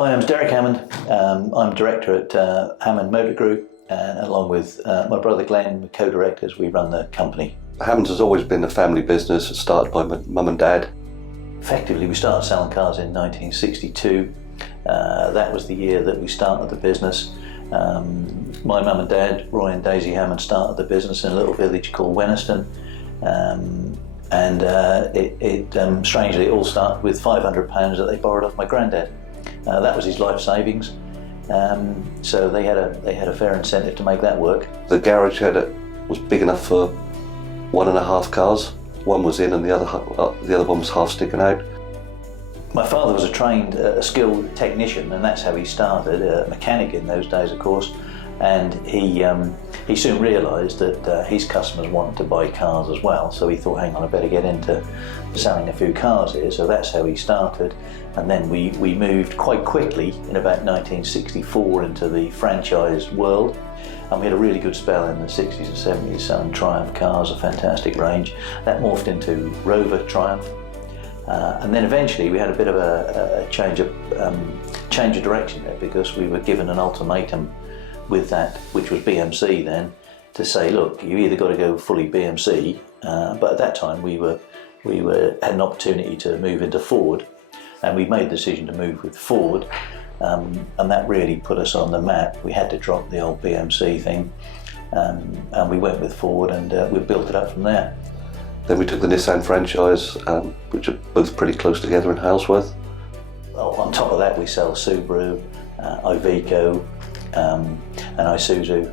My name's Derek Hammond. I'm director at Hammond Motor Group, and along with my brother Glenn, co-directors, we run the company. Hammond's has always been a family business. It started by my mum and dad. Effectively, we started selling cars in 1962. That was the year that we started the business. My mum and dad, Roy and Daisy Hammond, started the business in a little village called Wenhaston. Strangely, it all started with £500 that they borrowed off my granddad. That was his life savings, so they had a fair incentive to make that work. The garage was big enough for 1.5 cars. One was in and the other one was half sticking out. My father was a skilled technician, and that's how he started, a mechanic in those days, of course. And he soon realised that his customers wanted to buy cars as well, so he thought, hang on, I better get into selling a few cars here. So that's how he started. And then we moved quite quickly in about 1964 into the franchise world. And we had a really good spell in the 60s and 70s selling Triumph cars, a fantastic range. That morphed into Rover Triumph. And then eventually we had a bit of a change of direction there, because we were given an ultimatum with that, which was BMC then, to say, look, you either got to go fully BMC, but at that time we had an opportunity to move into Ford, and we made the decision to move with Ford, and that really put us on the map. We had to drop the old BMC thing, and we went with Ford, and we built it up from there. Then we took the Nissan franchise, which are both pretty close together in Halesworth. Well, on top of that, we sell Subaru, Iveco, and Isuzu.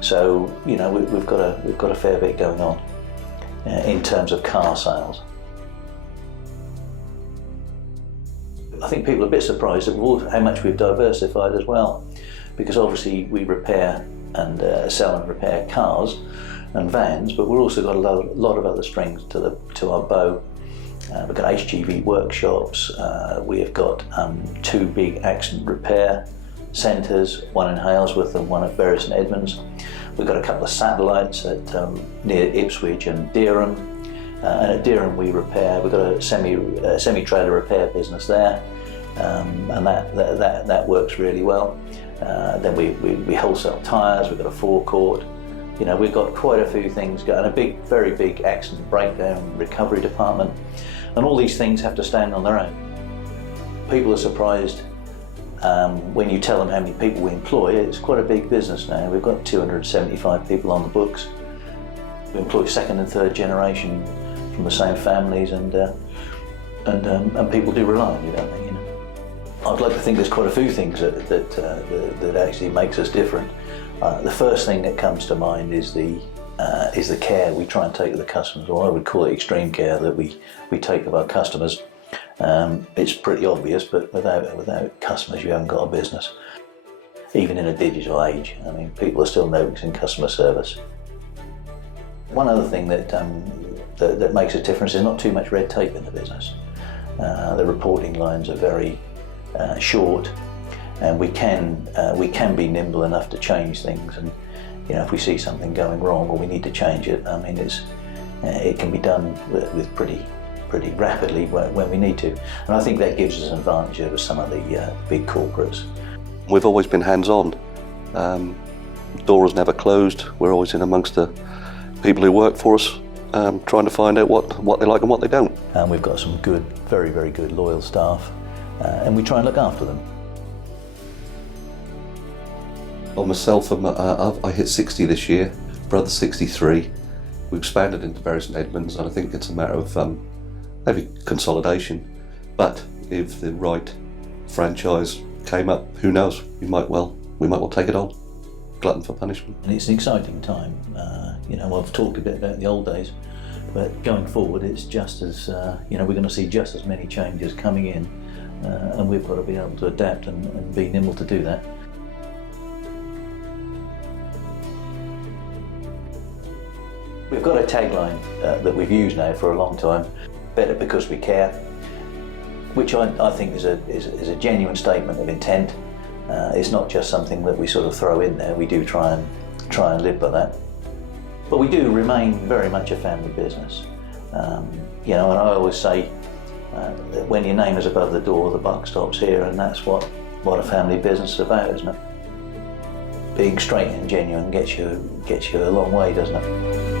So you know, we've got a fair bit going on in terms of car sales. I think people are a bit surprised at how much we've diversified as well, because obviously we repair and sell and repair cars and vans, but we've also got a lot of other strings to our bow. We've got HGV workshops. We have got 2 big accident repair centres, one in Halesworth and one at Bury St Edmunds. We've got a couple of satellites at near Ipswich and Dereham, and at Dereham we repair. We've got a semi-trailer repair business there, and that works really well. Then we wholesale tyres. We've got a forecourt. You know, we've got quite a few things going, a very big accident breakdown recovery department, and all these things have to stand on their own. People are surprised when you tell them how many people we employ. It's quite a big business now. We've got 275 people on the books. We employ second and third generation from the same families, and people do rely on you, don't they? You know, I'd like to think there's quite a few things that actually makes us different. The first thing that comes to mind is the care we try and take of the customers, or I would call it extreme care that we take of our customers. It's pretty obvious, but without customers you haven't got a business. Even in a digital age, I mean, people are still noticing customer service. One other thing that makes a difference is not too much red tape in the business. The reporting lines are very short, and we can be nimble enough to change things. And you know, if we see something going wrong or we need to change it, I mean, it can be done with pretty rapidly when we need to. And I think that gives us an advantage over some of the big corporates. We've always been hands-on. Door was never closed. We're always in amongst the people who work for us, trying to find out what they like and what they don't. And we've got some good, very good loyal staff, and we try and look after them. Well, myself, I hit 60 this year, brother 63. We've expanded into Bury St Edmunds, and I think it's a matter of maybe consolidation. But if the right franchise came up, who knows? We might well take it on. Glutton for punishment. And it's an exciting time. You know, I've talked a bit about the old days, but going forward, it's just as you know, we're going to see just as many changes coming in, and we've got to be able to adapt and be nimble to do that. We've got a tagline that we've used now for a long time: better because we care, which I think is a genuine statement of intent. It's not just something that we sort of throw in there. We do try and live by that. But we do remain very much a family business. You know, and I always say, When your name is above the door, the buck stops here, and that's what a family business is about, isn't it? Being straight and genuine gets you a long way, doesn't it?